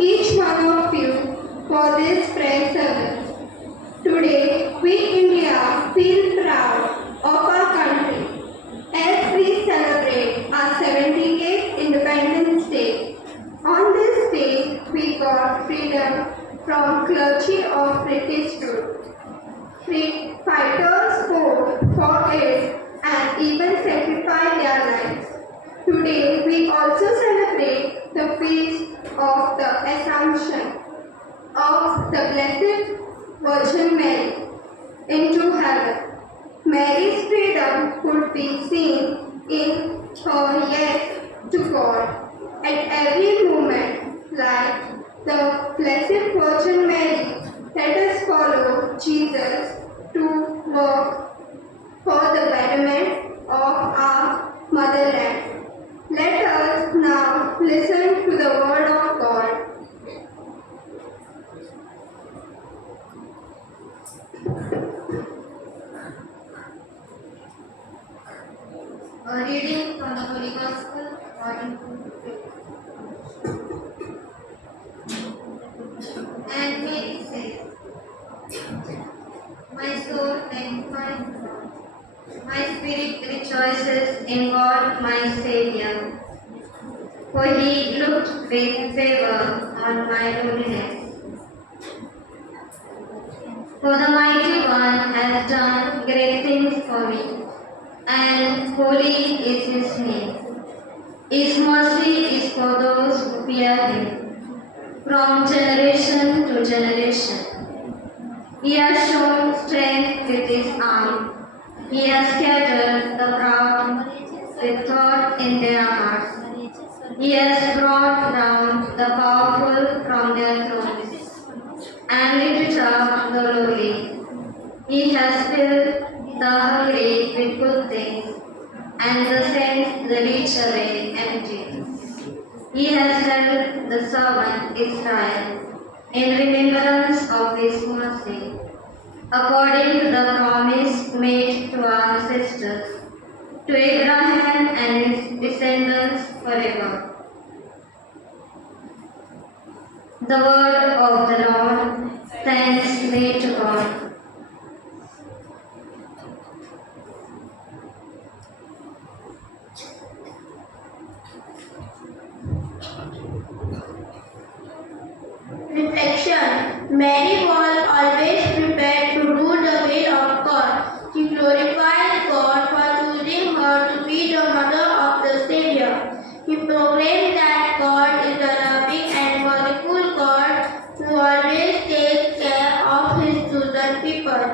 each one of you for this prayer service. Today, we India feel proud of our country as we celebrate our 78th Independence Day. On this day, we got freedom from clutch of British rule. Fighters fought for it and even sacrificed their lives. Today, we also celebrate the feast of the Assumption of the Blessed Virgin Mary into heaven. Mary's freedom could be seen in her yes to God at every moment, like the Blessed Virgin Mary. Let us follow Jesus to work for the betterment of our motherland. Let us now listen to the word of God. A reading from the Holy Gospel according to Luke. And Mary says, my soul magnifies God. My spirit rejoices in God my Saviour. For he looked with favor on my lowliness. For the Mighty One has done great things for me, and holy is his name. His mercy is for those who fear him, from generation to generation. He has shown strength with his arm. He has scattered the proud with thought in their hearts. He has brought down the powerful from their thrones and lifted up the lowly. He has filled the hungry with good things, and the sent the rich away empty. He has helped the servant Israel in remembrance of his mercy, according to the promise made to our ancestors, to Abraham and his descendants forever. The word of the Lord. Thanks be to God. Reflection. Mary was always prepared to do the will of God. She glorified God for choosing her to be the mother of the Savior. He proclaimed that God is a loving and merciful God who always takes care of his chosen people.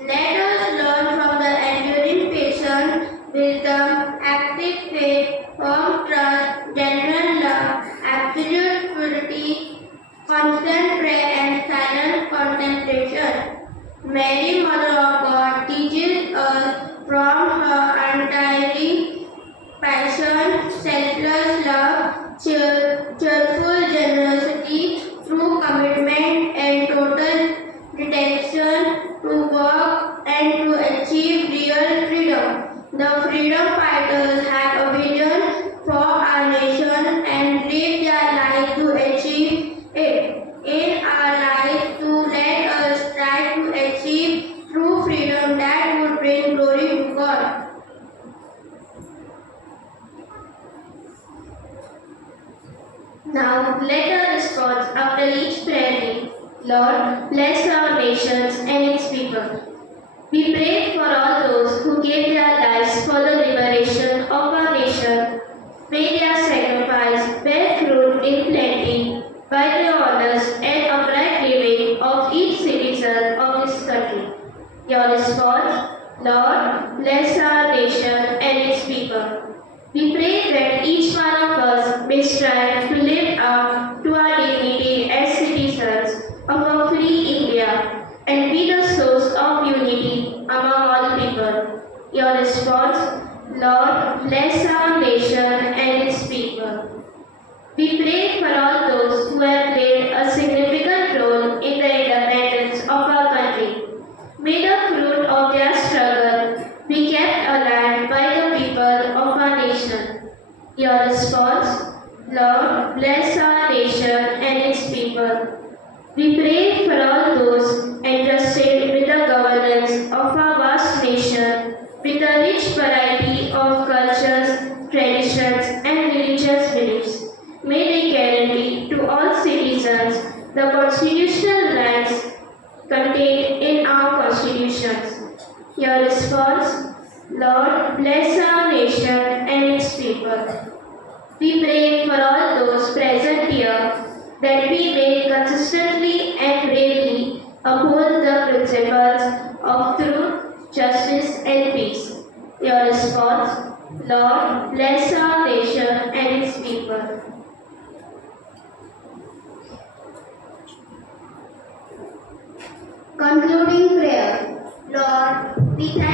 Let us learn from the enduring patience, wisdom, active faith, firm trust, genuine love, absolute purity, constant prayer and silent contemplation. Mary, Mother of God, teaches us from her untiring passion, selfless love, cheerful generosity, through commitment and total dedication to work and to achieve real freedom. The freedom fighters had a vision for our nation and lived their life to achieve it. In our life, to let us try to achieve true freedom that would bring glory to God. Now, let our response after each prayer be, Lord, bless our nations and its people. We pray for all those who gave their lives for the liberation of our nation. May their sacrifice bear fruit in plenty by the honest and upright living of each citizen of this country. Your response, Lord, bless our nation and its people. We pray that each one of us may strive to live up to our dignity as citizens of a free India and be the source of unity among all people. Your response, Lord, bless our nation and its people. We pray for all those who have played a significant role in the independence of our country. May the fruit of their struggle be kept alive by the people of our nation. Your response, Lord, bless our nation people. We pray for all those entrusted with the governance of our vast nation, with a rich variety of cultures, traditions, and religious beliefs. May they guarantee to all citizens the constitutional rights contained in our constitutions. Your response, Lord, bless our nation and its people. We pray for all those present here that we may consistently and bravely uphold the principles of truth, justice, and peace. Your response, Lord, bless our nation and its people. Concluding prayer. Lord, we thank